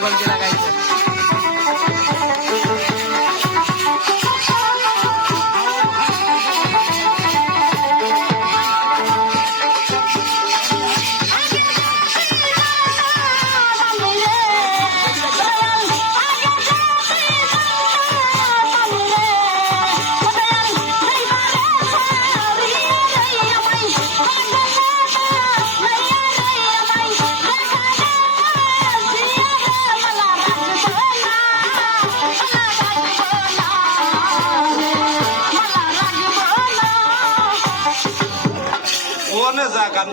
পাগল জেলা গাইছে বনে যা গান